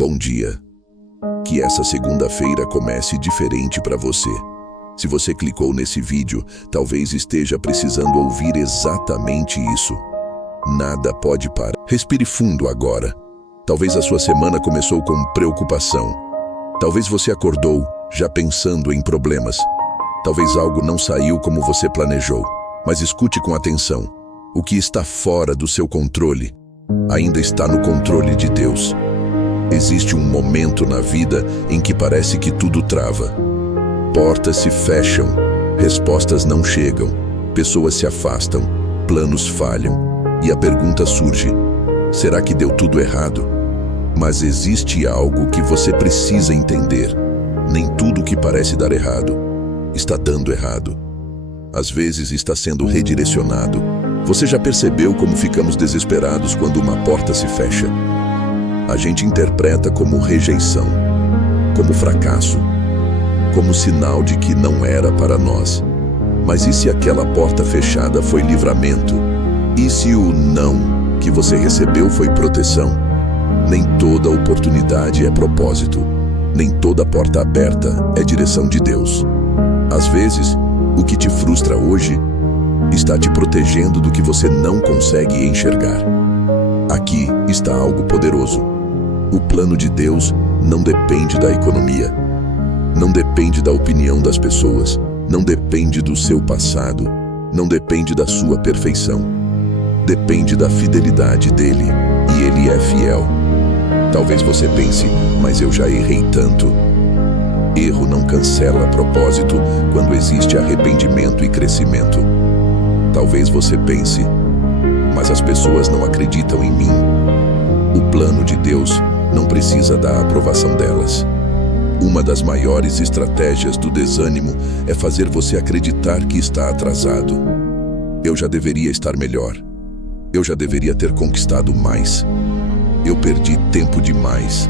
Bom dia. Que essa segunda-feira comece diferente para você. Se você clicou nesse vídeo, talvez esteja precisando ouvir exatamente isso. Nada pode parar. Respire fundo agora. Talvez a sua semana começou com preocupação. Talvez você acordou já pensando em problemas. Talvez algo não saiu como você planejou. Mas escute com atenção. O que está fora do seu controle ainda está no controle de Deus. Existe um momento na vida em que parece que tudo trava. Portas se fecham, respostas não chegam, pessoas se afastam, planos falham, e a pergunta surge: será que deu tudo errado? Mas existe algo que você precisa entender. Nem tudo que parece dar errado está dando errado. Às vezes está sendo redirecionado. Você já percebeu como ficamos desesperados quando uma porta se fecha? A gente interpreta como rejeição, como fracasso, como sinal de que não era para nós. Mas e se aquela porta fechada foi livramento? E se o não que você recebeu foi proteção? Nem toda oportunidade é propósito. Nem toda porta aberta é direção de Deus. Às vezes, o que te frustra hoje está te protegendo do que você não consegue enxergar. Aqui está algo poderoso. O plano de Deus não depende da economia, não depende da opinião das pessoas, não depende do seu passado, não depende da sua perfeição. Depende da fidelidade dele, e ele é fiel. Talvez você pense, mas eu já errei tanto. Erro não cancela propósito quando existe arrependimento e crescimento. Talvez você pense, mas as pessoas não acreditam em mim. O plano de Deus não precisa da aprovação delas. Uma das maiores estratégias do desânimo é fazer você acreditar que está atrasado. Eu já deveria estar melhor. Eu já deveria ter conquistado mais. Eu perdi tempo demais.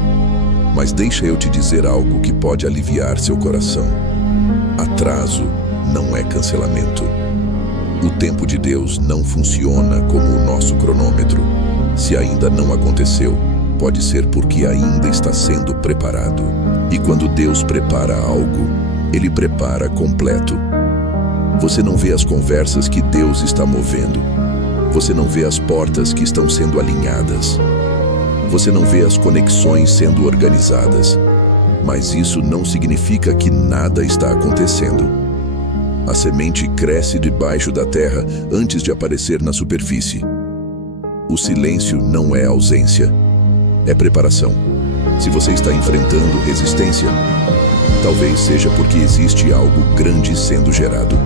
Mas deixa eu te dizer algo que pode aliviar seu coração. Atraso não é cancelamento. O tempo de Deus não funciona como o nosso cronômetro. Se ainda não aconteceu, pode ser porque ainda está sendo preparado. E quando Deus prepara algo, Ele prepara completo. Você não vê as conversas que Deus está movendo. Você não vê as portas que estão sendo alinhadas. Você não vê as conexões sendo organizadas. Mas isso não significa que nada está acontecendo. A semente cresce debaixo da terra antes de aparecer na superfície. O silêncio não é ausência, é preparação. Se você está enfrentando resistência, talvez seja porque existe algo grande sendo gerado.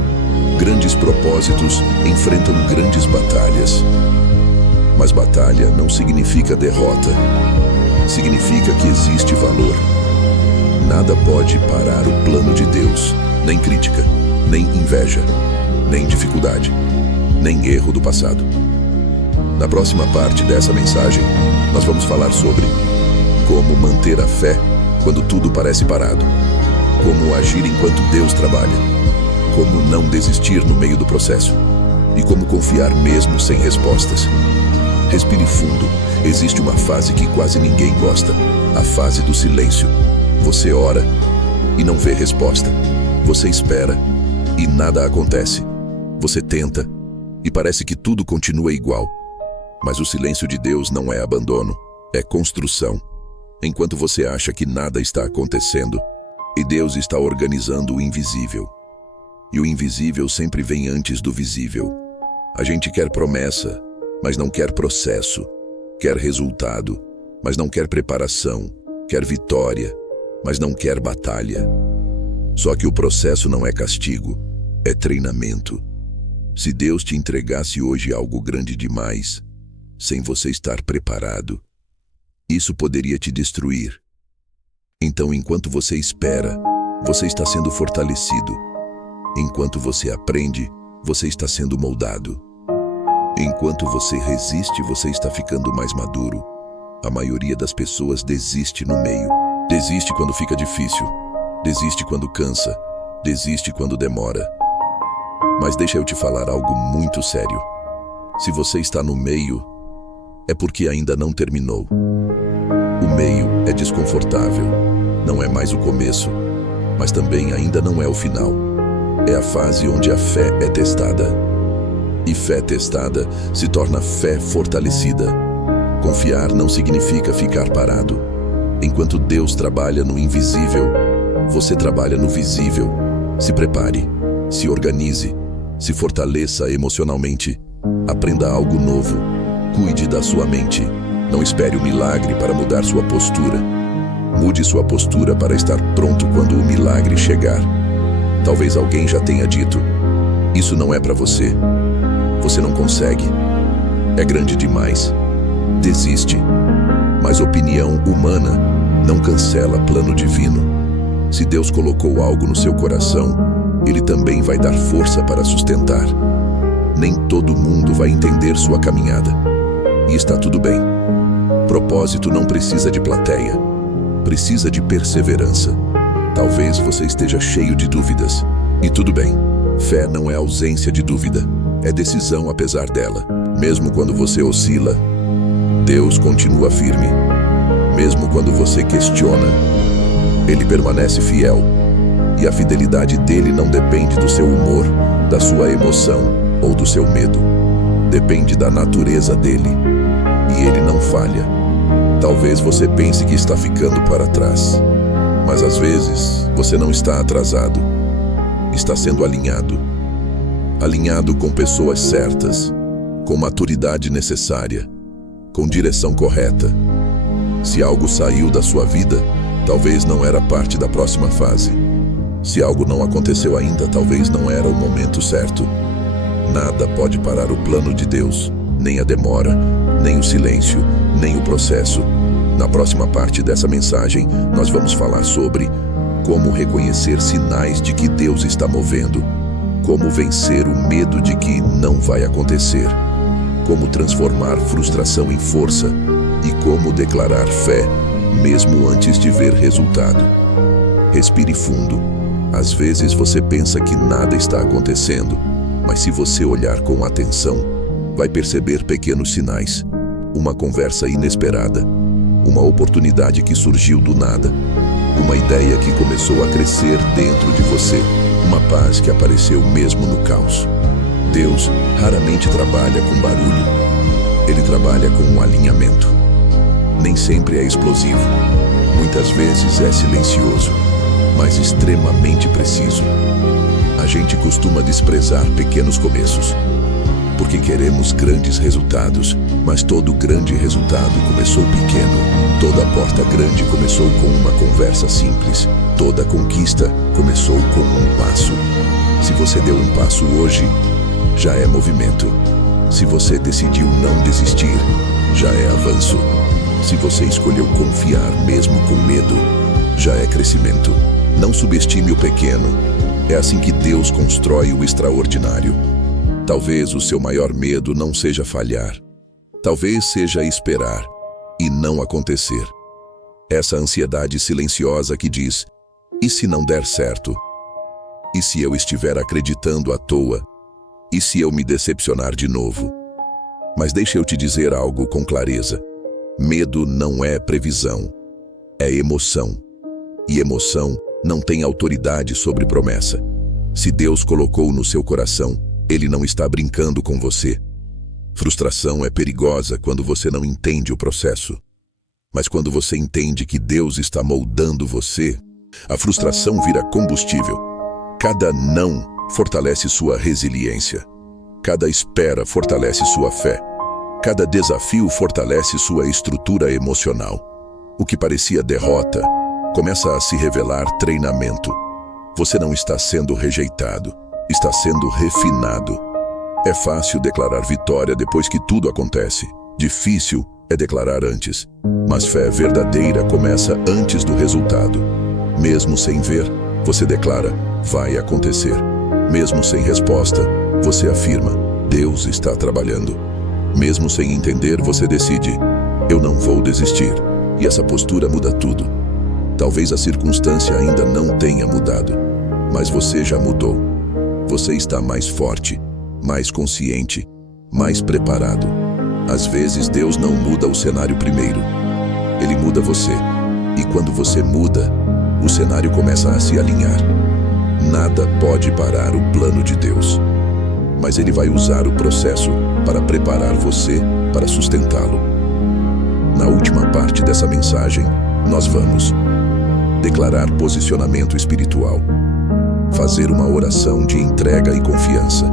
Grandes propósitos enfrentam grandes batalhas. Mas batalha não significa derrota. Significa que existe valor. Nada pode parar o plano de Deus, nem crítica, nem inveja, nem dificuldade, nem erro do passado. Na próxima parte dessa mensagem, nós vamos falar sobre como manter a fé quando tudo parece parado, como agir enquanto Deus trabalha, como não desistir no meio do processo e como confiar mesmo sem respostas. Respire fundo. Existe uma fase que quase ninguém gosta, a fase do silêncio. Você ora e não vê resposta. Você espera e nada acontece. Você tenta e parece que tudo continua igual. Mas o silêncio de Deus não é abandono, é construção. Enquanto você acha que nada está acontecendo, e Deus está organizando o invisível. E o invisível sempre vem antes do visível. A gente quer promessa, mas não quer processo. Quer resultado, mas não quer preparação. Quer vitória, mas não quer batalha. Só que o processo não é castigo, é treinamento. Se Deus te entregasse hoje algo grande demais, sem você estar preparado, isso poderia te destruir. Então, enquanto você espera, você está sendo fortalecido. Enquanto você aprende, você está sendo moldado. Enquanto você resiste, você está ficando mais maduro. A maioria das pessoas desiste no meio. Desiste quando fica difícil. Desiste quando cansa. Desiste quando demora. Mas deixa eu te falar algo muito sério. Se você está no meio, é porque ainda não terminou. O meio É desconfortável. Não é mais o começo, mas também ainda não é o final. É a fase onde a fé é testada. E fé testada se torna fé fortalecida. Confiar não significa ficar parado. Enquanto Deus trabalha no invisível, você trabalha no visível. Se prepare, se organize, se fortaleça emocionalmente. Aprenda algo novo. Cuide da sua mente. Não espere o milagre para mudar sua postura. Mude sua postura para estar pronto quando o milagre chegar. Talvez alguém já tenha dito: isso não é para você. Você não consegue. É grande demais. Desiste. Mas opinião humana não cancela plano divino. Se Deus colocou algo no seu coração, Ele também vai dar força para sustentar. Nem todo mundo vai entender sua caminhada. E está tudo bem. Propósito não precisa de plateia. Precisa de perseverança. Talvez você esteja cheio de dúvidas. E tudo bem. Fé não é ausência de dúvida. É decisão apesar dela. Mesmo quando você oscila, Deus continua firme. Mesmo quando você questiona, Ele permanece fiel. E a fidelidade dele não depende do seu humor, da sua emoção ou do seu medo. Depende da natureza dele. E ele não falha. Talvez você pense que está ficando para trás. Mas às vezes, você não está atrasado. Está sendo alinhado. Alinhado com pessoas certas, com maturidade necessária, com direção correta. Se algo saiu da sua vida, talvez não era parte da próxima fase. Se algo não aconteceu ainda, talvez não era o momento certo. Nada pode parar o plano de Deus, nem a demora, nem o silêncio, nem o processo. Na próxima parte dessa mensagem, nós vamos falar sobre como reconhecer sinais de que Deus está movendo, como vencer o medo de que não vai acontecer, como transformar frustração em força e como declarar fé mesmo antes de ver resultado. Respire fundo. Às vezes você pensa que nada está acontecendo, mas se você olhar com atenção, vai perceber pequenos sinais, uma conversa inesperada, uma oportunidade que surgiu do nada, uma ideia que começou a crescer dentro de você, uma paz que apareceu mesmo no caos. Deus raramente trabalha com barulho, Ele trabalha com um alinhamento. Nem sempre é explosivo, muitas vezes é silencioso, mas extremamente preciso. A gente costuma desprezar pequenos começos, porque queremos grandes resultados, mas todo grande resultado começou pequeno. Toda porta grande começou com uma conversa simples. Toda conquista começou com um passo. Se você deu um passo hoje, já é movimento. Se você decidiu não desistir, já é avanço. Se você escolheu confiar mesmo com medo, já é crescimento. Não subestime o pequeno. É assim que Deus constrói o extraordinário. Talvez o seu maior medo não seja falhar. Talvez seja esperar e não acontecer. Essa ansiedade silenciosa que diz: e se não der certo? E se eu estiver acreditando à toa? E se eu me decepcionar de novo? Mas deixa eu te dizer algo com clareza. Medo não é previsão, é emoção. E emoção não tem autoridade sobre promessa. Se Deus colocou no seu coração, Ele não está brincando com você. Frustração é perigosa quando você não entende o processo. Mas quando você entende que Deus está moldando você, a frustração vira combustível. Cada não fortalece sua resiliência. Cada espera fortalece sua fé. Cada desafio fortalece sua estrutura emocional. O que parecia derrota começa a se revelar treinamento. Você não está sendo rejeitado, está sendo refinado. É fácil declarar vitória depois que tudo acontece. Difícil é declarar antes. Mas fé verdadeira começa antes do resultado. Mesmo sem ver, você declara: vai acontecer. Mesmo sem resposta, você afirma: Deus está trabalhando. Mesmo sem entender, você decide: eu não vou desistir. E essa postura muda tudo. Talvez a circunstância ainda não tenha mudado, mas você já mudou. Você está mais forte, mais consciente, mais preparado. Às vezes Deus não muda o cenário primeiro. Ele muda você. E quando você muda, o cenário começa a se alinhar. Nada pode parar o plano de Deus, mas Ele vai usar o processo para preparar você para sustentá-lo. Na última parte dessa mensagem, nós vamos declarar posicionamento espiritual, fazer uma oração de entrega e confiança,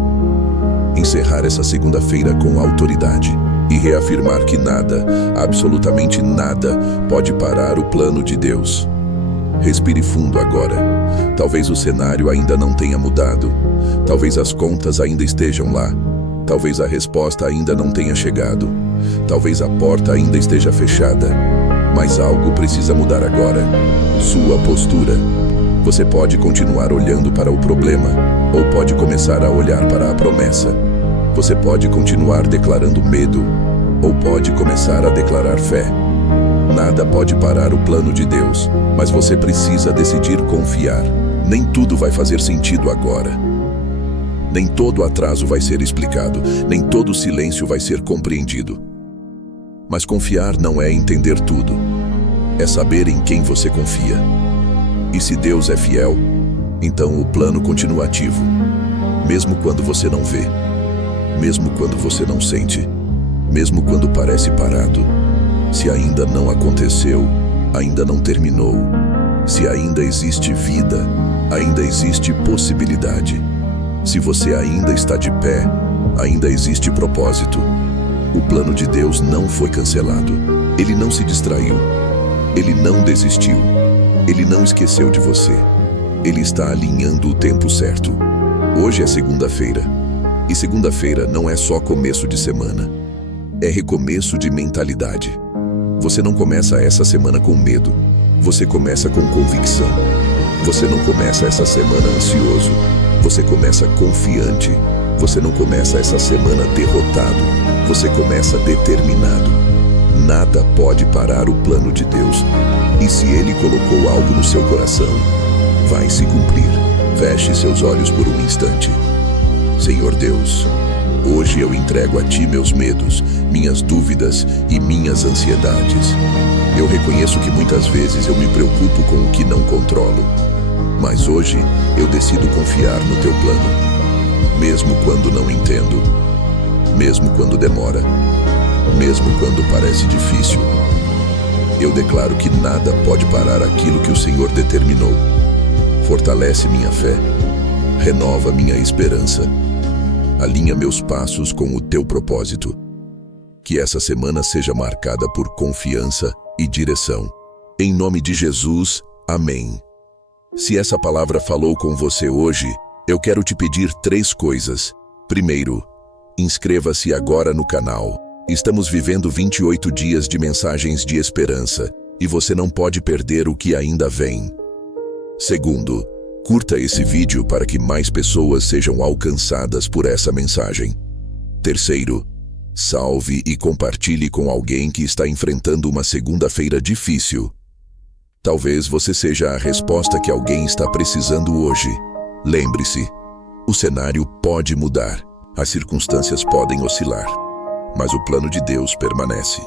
encerrar essa segunda-feira com autoridade e reafirmar que nada, absolutamente nada, pode parar o plano de Deus. Respire fundo agora. Talvez o cenário ainda não tenha mudado. Talvez as contas ainda estejam lá. Talvez a resposta ainda não tenha chegado. Talvez a porta ainda esteja fechada. Mas algo precisa mudar agora. Sua postura. Você pode continuar olhando para o problema, ou pode começar a olhar para a promessa. Você pode continuar declarando medo, ou pode começar a declarar fé. Nada pode parar o plano de Deus, mas você precisa decidir confiar. Nem tudo vai fazer sentido agora. Nem todo atraso vai ser explicado, nem todo silêncio vai ser compreendido. Mas confiar não é entender tudo. É saber em quem você confia. E se Deus é fiel, então o plano continua ativo, mesmo quando você não vê, mesmo quando você não sente, mesmo quando parece parado. Se ainda não aconteceu, ainda não terminou. Se ainda existe vida, ainda existe possibilidade. Se você ainda está de pé, ainda existe propósito. O plano de Deus não foi cancelado. Ele não se distraiu. Ele não desistiu. Ele não esqueceu de você. Ele está alinhando o tempo certo. Hoje é segunda-feira. E segunda-feira não é só começo de semana. É recomeço de mentalidade. Você não começa essa semana com medo. Você começa com convicção. Você não começa essa semana ansioso. Você começa confiante. Você não começa essa semana derrotado. Você começa determinado. Nada pode parar o plano de Deus. E se Ele colocou algo no seu coração, vai se cumprir. Feche seus olhos por um instante. Senhor Deus, hoje eu entrego a Ti meus medos, minhas dúvidas e minhas ansiedades. Eu reconheço que muitas vezes eu me preocupo com o que não controlo. Mas hoje eu decido confiar no Teu plano. Mesmo quando não entendo, mesmo quando demora, mesmo quando parece difícil, eu declaro que nada pode parar aquilo que o Senhor determinou. Fortalece minha fé, renova minha esperança, alinha meus passos com o Teu propósito. Que essa semana seja marcada por confiança e direção. Em nome de Jesus, amém. Se essa palavra falou com você hoje, eu quero te pedir 3 coisas. Primeiro, inscreva-se agora no canal. Estamos vivendo 28 dias de mensagens de esperança, e você não pode perder o que ainda vem. Segundo, curta esse vídeo para que mais pessoas sejam alcançadas por essa mensagem. Terceiro, salve e compartilhe com alguém que está enfrentando uma segunda-feira difícil. Talvez você seja a resposta que alguém está precisando hoje. Lembre-se, o cenário pode mudar, as circunstâncias podem oscilar, mas o plano de Deus permanece.